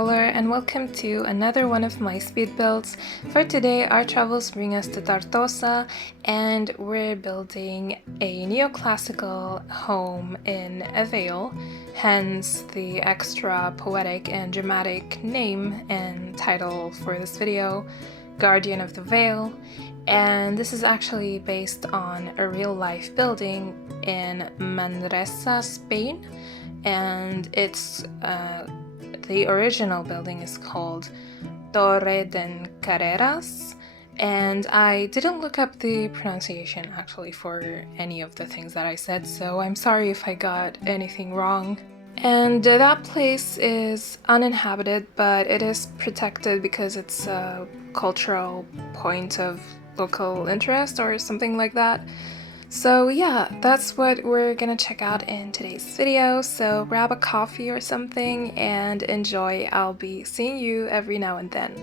traveler, and welcome to another one of my speed builds. For today, our travels bring us to Tartosa, and we're building a neoclassical home in a vale, hence the extra poetic and dramatic name and title for this video, Guardian of the Vale. And this is actually based on a real-life building in Manresa, Spain, and it's the original building is called Torre D'en Carreras, and I didn't look up the pronunciation actually for any of the things that I said, so I'm sorry if I got anything wrong. And that place is uninhabited, but it is protected because it's a cultural point of local interest or something like that. So yeah, that's what we're gonna check out in today's video, so grab a coffee or something and enjoy. I'll be seeing you every now and then.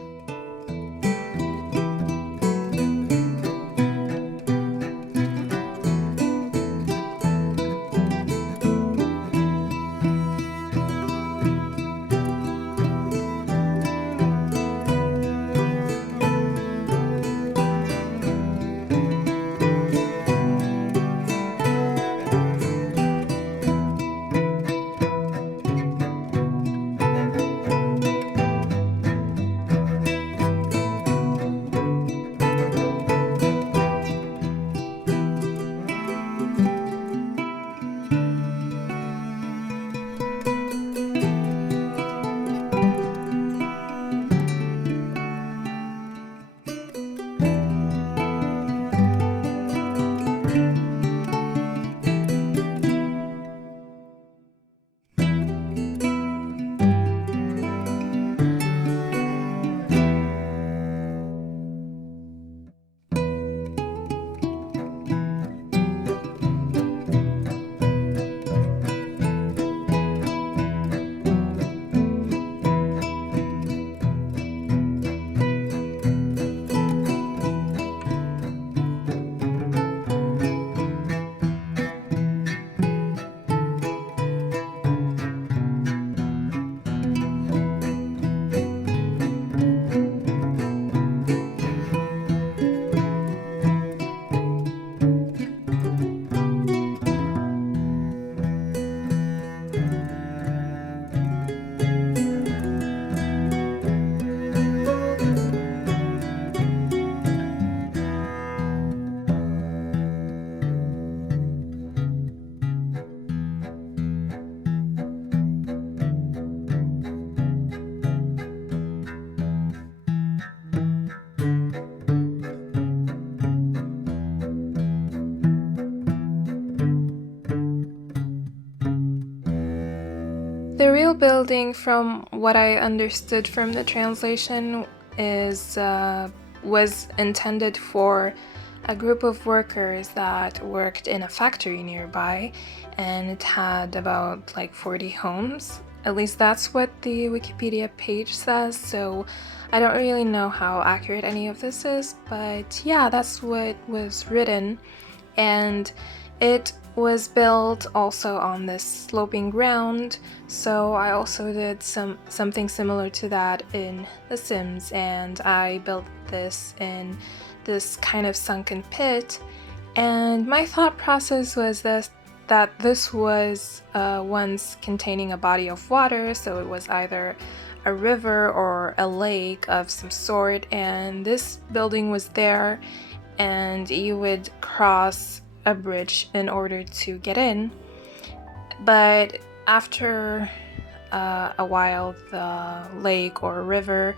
The real building, from what I understood from the translation, was intended for a group of workers that worked in a factory nearby, and it had about like 40 homes. At least that's what the Wikipedia page says, so I don't really know how accurate any of this is, but yeah, that's what was written. And it was built also on this sloping ground, so I also did something similar to that in The Sims, and I built this in this kind of sunken pit. And my thought process was that this was once containing a body of water, so it was either a river or a lake of some sort, and this building was there, and you would cross a bridge in order to get in. But after a while, the lake or river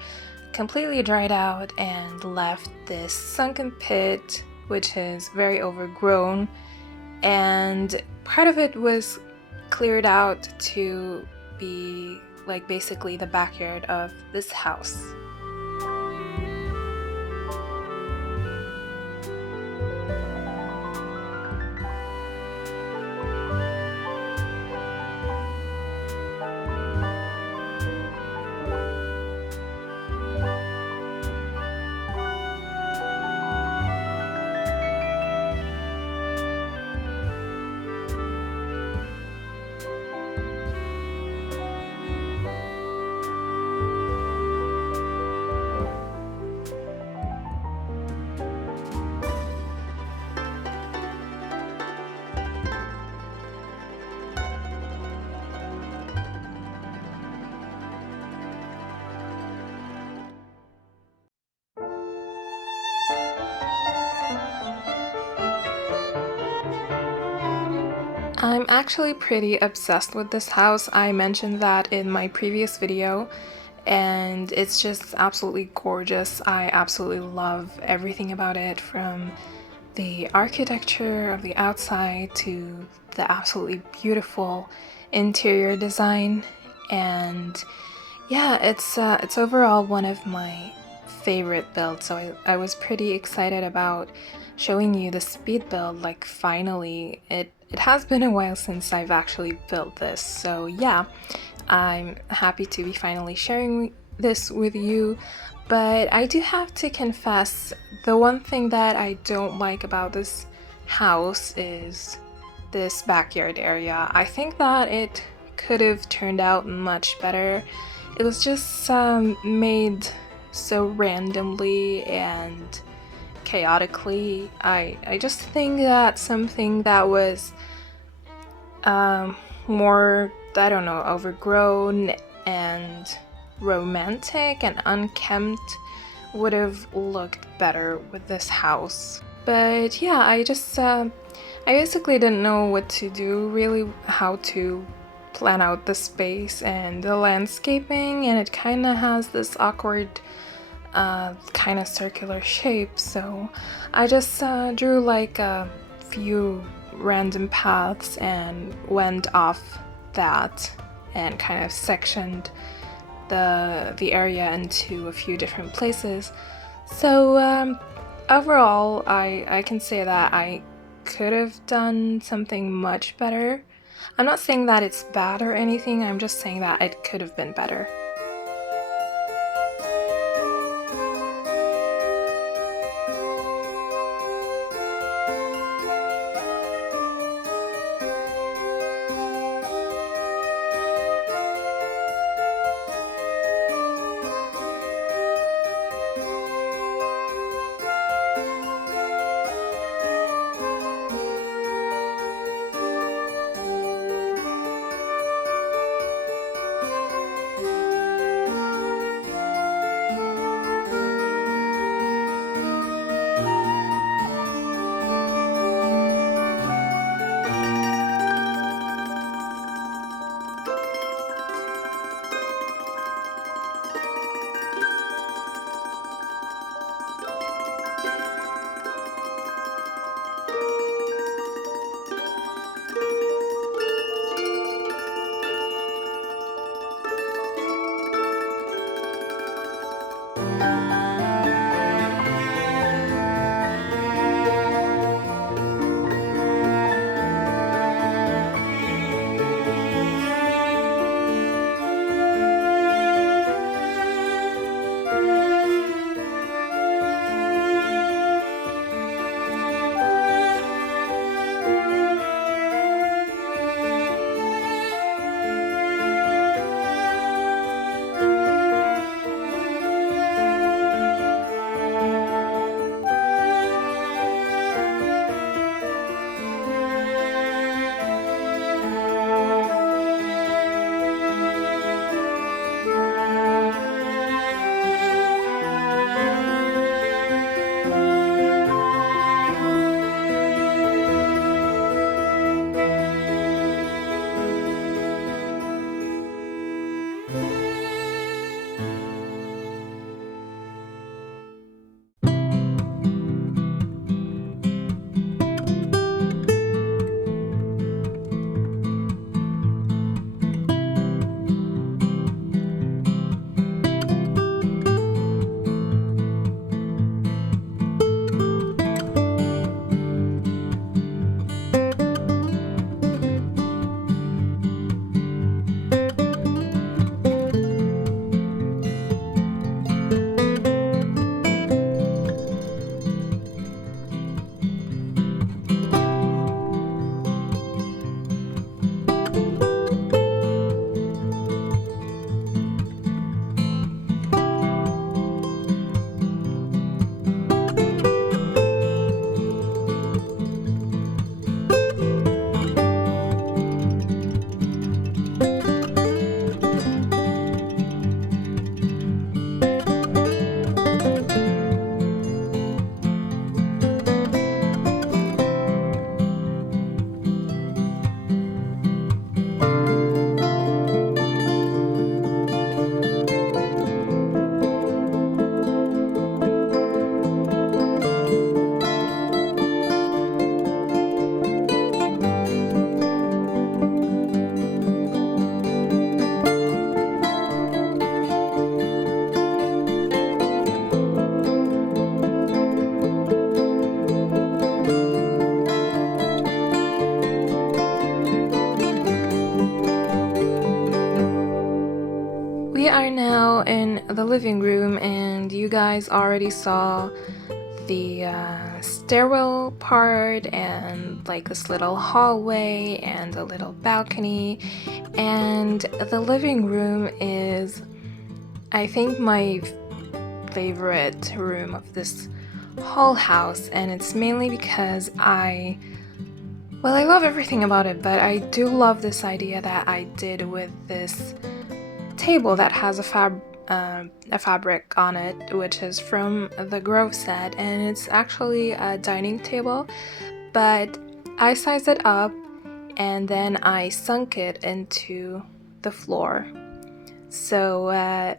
completely dried out and left this sunken pit, which is very overgrown, and part of it was cleared out to be like basically the backyard of this house. I'm actually pretty obsessed with this house. I mentioned that in my previous video, and it's just absolutely gorgeous. I absolutely love everything about it, from the architecture of the outside to the absolutely beautiful interior design. And yeah, it's overall one of my favorite builds, so I was pretty excited about showing you the speed build. Like, finally, it has been a while since I've actually built this, so yeah, I'm happy to be finally sharing this with you. But I do have to confess, the one thing that I don't like about this house is this backyard area. I think that it could have turned out much better. It was just made so randomly and chaotically. I just think that something that was more, I don't know, overgrown and romantic and unkempt would have looked better with this house. But yeah, I basically didn't know what to do, really, how to plan out the space and the landscaping, and it kind of has this awkward kind of circular shape, so I just drew like a few random paths and went off that and kind of sectioned the area into a few different places. So overall, I can say that I could have done something much better. I'm not saying that it's bad or anything, I'm just saying that it could have been better. now in the living room, and you guys already saw the stairwell part and like this little hallway and a little balcony. And the living room is, I think, my favorite room of this whole house, and it's mainly because I love everything about it, but I do love this idea that I did with this table that has a fabric on it, which is from the Grove set, and it's actually a dining table, but I sized it up and then I sunk it into the floor. So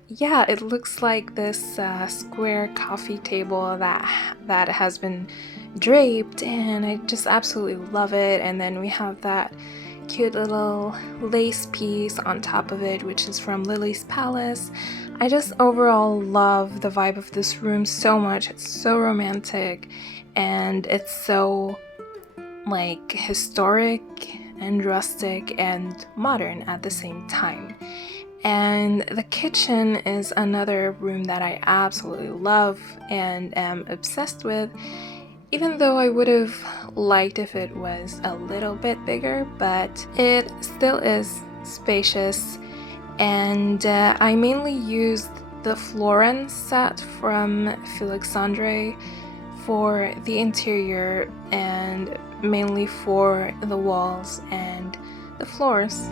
yeah, it looks like this square coffee table that has been draped, and I just absolutely love it. And then we have that cute little lace piece on top of it, which is from Lily's Palace. I just overall love the vibe of this room so much. It's so romantic, and it's so like historic and rustic and modern at the same time. And the kitchen is another room that I absolutely love and am obsessed with, even though I would have liked if it was a little bit bigger, but it still is spacious. And I mainly used the Florentine set from Felixandre for the interior and mainly for the walls and the floors.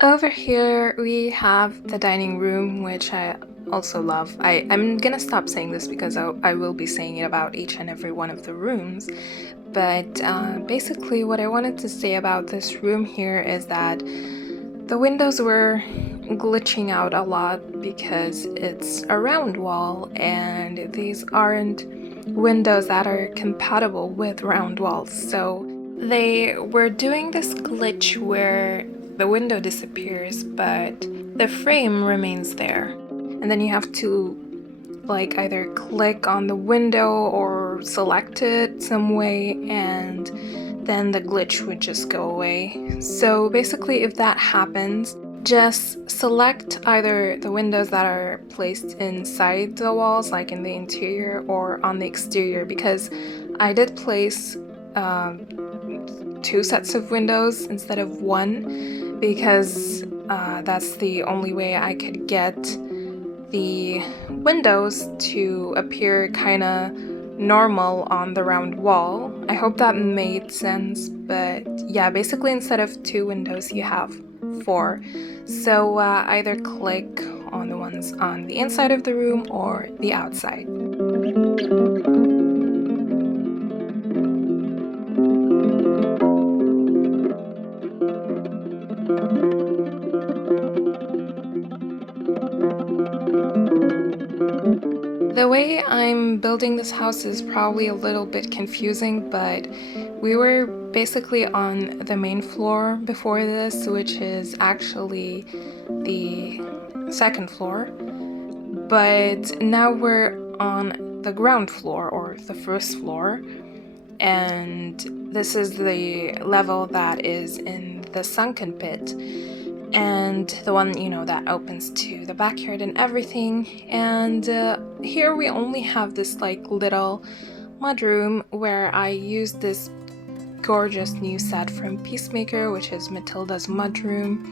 Over here we have the dining room, which I also love. I'm gonna stop saying this because I will be saying it about each and every one of the rooms. But basically what I wanted to say about this room here is that the windows were glitching out a lot because it's a round wall, and these aren't windows that are compatible with round walls. So they were doing this glitch where the window disappears, but the frame remains there. And then you have to like either click on the window or select it some way, and then the glitch would just go away. So basically, if that happens, just select either the windows that are placed inside the walls, like in the interior, or on the exterior, because I did place 2 sets of windows instead of 1, because that's the only way I could get the windows to appear kind of normal on the round wall. I hope that made sense, but yeah, basically instead of 2 windows you have 4. So either click on the ones on the inside of the room or the outside. The way I'm building this house is probably a little bit confusing, but we were basically on the main floor before this, which is actually the 2nd floor, but now we're on the ground floor, or the 1st floor, and this is the level that is in the sunken pit, and the one, that opens to the backyard and everything. And here we only have this like little mudroom where I used this gorgeous new set from Peacemaker, which is Matilda's mudroom,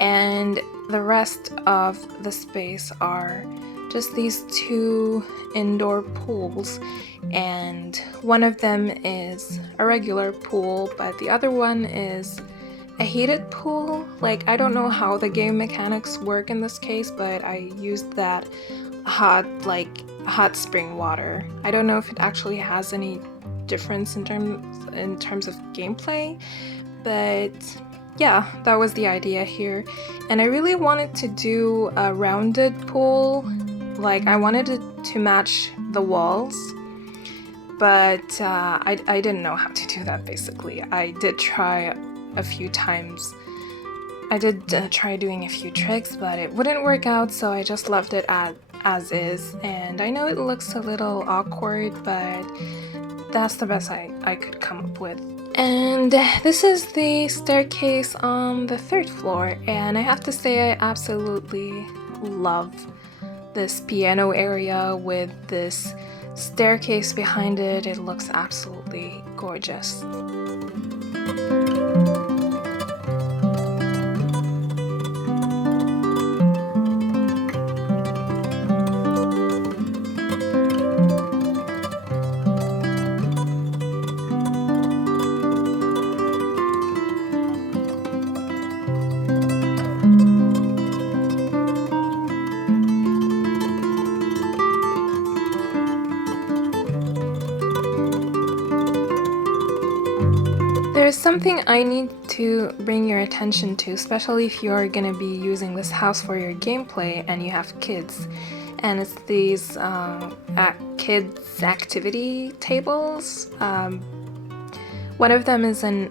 and the rest of the space are just these two indoor pools, and one of them is a regular pool, but the other one is a heated pool. Like, I don't know how the game mechanics work in this case, but I used that hot spring water. I don't know if it actually has any difference in terms of gameplay, but yeah, that was the idea here. And I really wanted to do a rounded pool, like I wanted it to match the walls, but I didn't know how to do that basically. I did try a few times. I did try doing a few tricks, but it wouldn't work out, so I just left it as is. And I know it looks a little awkward, but that's the best I could come up with. And this is the staircase on the 3rd floor, and I have to say I absolutely love this piano area with this staircase behind it. It looks absolutely gorgeous. There's something I need to bring your attention to, especially if you are going to be using this house for your gameplay and you have kids. And it's these kids' activity tables. One of them is an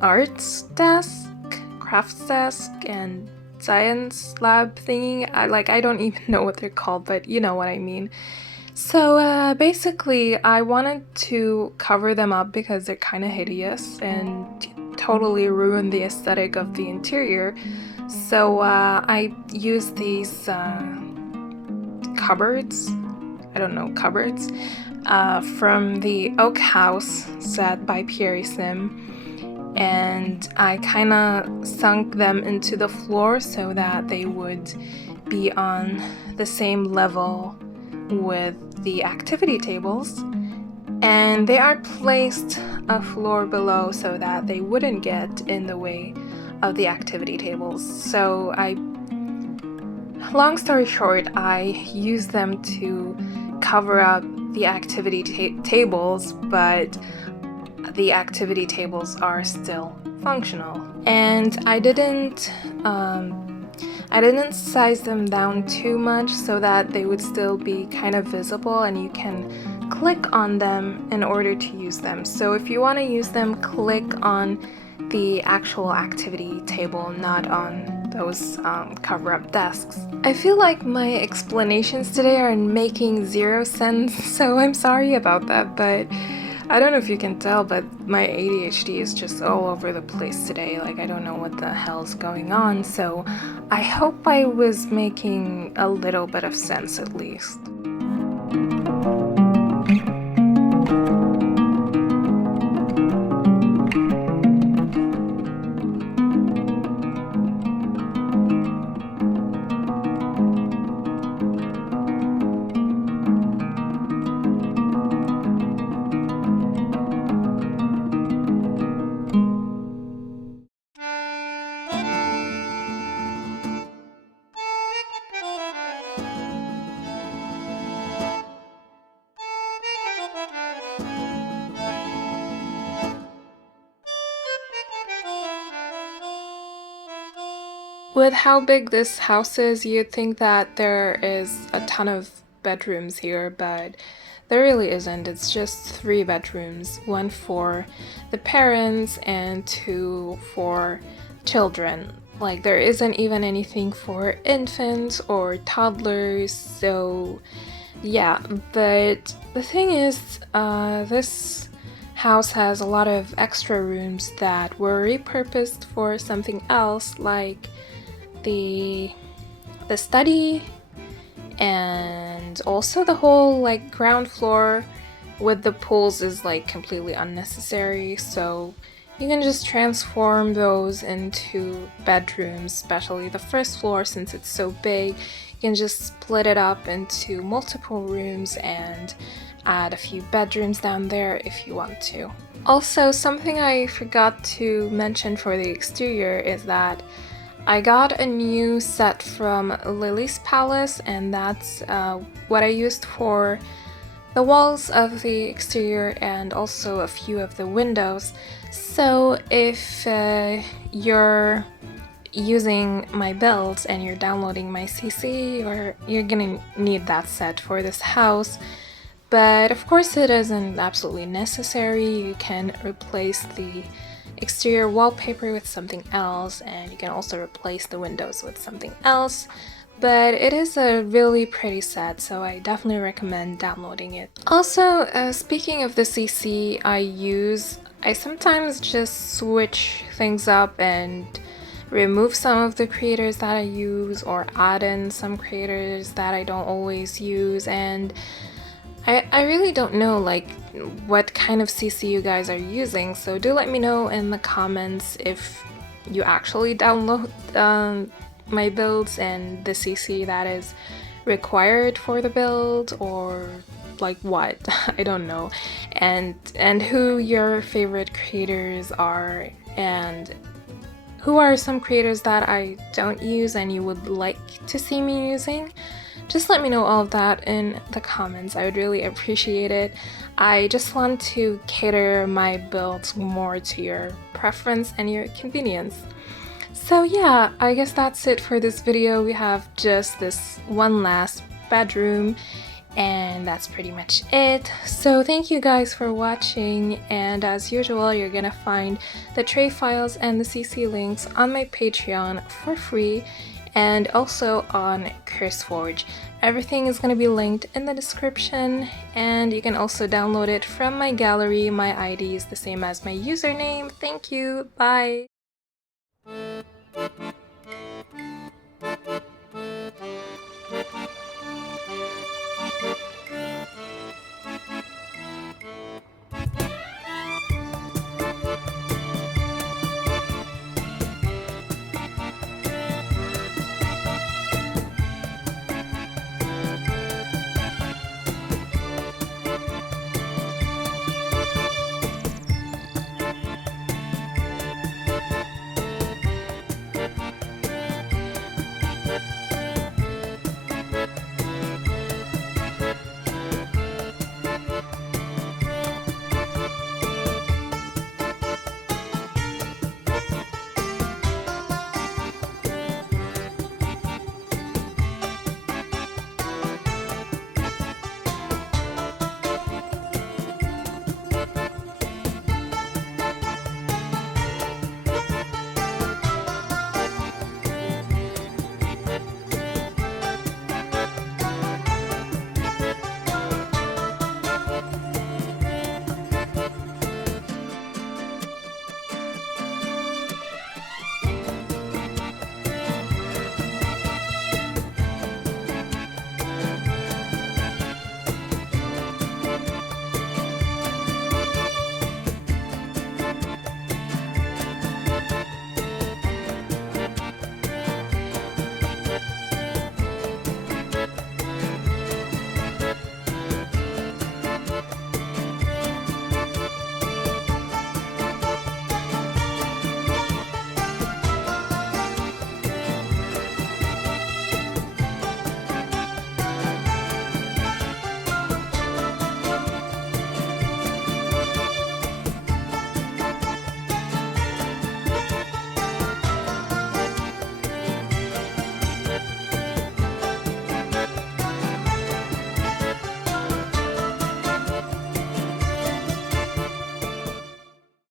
arts desk, crafts desk, and science lab thingy. I don't even know what they're called, but you know what I mean. So basically, I wanted to cover them up because they're kind of hideous and totally ruin the aesthetic of the interior. So I used these cupboards, from the Oak House set by Pierre Sim, and I kind of sunk them into the floor so that they would be on the same level with the activity tables, and they are placed a floor below so that they wouldn't get in the way of the activity tables. So long story short, I used them to cover up the activity tables, but the activity tables are still functional. And I didn't size them down too much so that they would still be kind of visible and you can click on them in order to use them. So if you want to use them, click on the actual activity table, not on those cover-up desks. I feel like my explanations today are making zero sense, so I'm sorry about that, but I don't know if you can tell, but my ADHD is just all over the place today. Like, I don't know what the hell's going on, so I hope I was making a little bit of sense at least. With how big this house is, you'd think that there is a ton of bedrooms here, but there really isn't. It's just 3 bedrooms, 1 for the parents and 2 for children. Like, there isn't even anything for infants or toddlers, so yeah. But the thing is, this house has a lot of extra rooms that were repurposed for something else, like the study, and also the whole like ground floor with the pools is like completely unnecessary, so you can just transform those into bedrooms, especially the first floor since it's so big. can just split it up into multiple rooms and add a few bedrooms down there if you want to. Also, something I forgot to mention for the exterior is that I got a new set from Lily's Palace, and that's what I used for the walls of the exterior and also a few of the windows. So if you're using my builds and you're downloading my CC, or you're gonna need that set for this house. But of course it isn't absolutely necessary. You can replace the exterior wallpaper with something else, and you can also replace the windows with something else. But it is a really pretty set, so I definitely recommend downloading it. Also, speaking of the CC I sometimes just switch things up and remove some of the creators that I use, or add in some creators that I don't always use, and I really don't know like what kind of CC you guys are using, so do let me know in the comments if you actually download my builds and the CC that is required for the build, or like what. I don't know, and who your favorite creators are, and who are some creators that I don't use and you would like to see me using. Just let me know all of that in the comments. I would really appreciate it. I just want to cater my builds more to your preference and your convenience. So yeah, I guess that's it for this video. We have just this one last bedroom, and that's pretty much it. So thank you guys for watching, and as usual, you're gonna find the tray files and the CC links on my Patreon for free, and also on CurseForge. Everything is going to be linked in the description, and you can also download it from my gallery. My ID is the same as my username. Thank you, bye!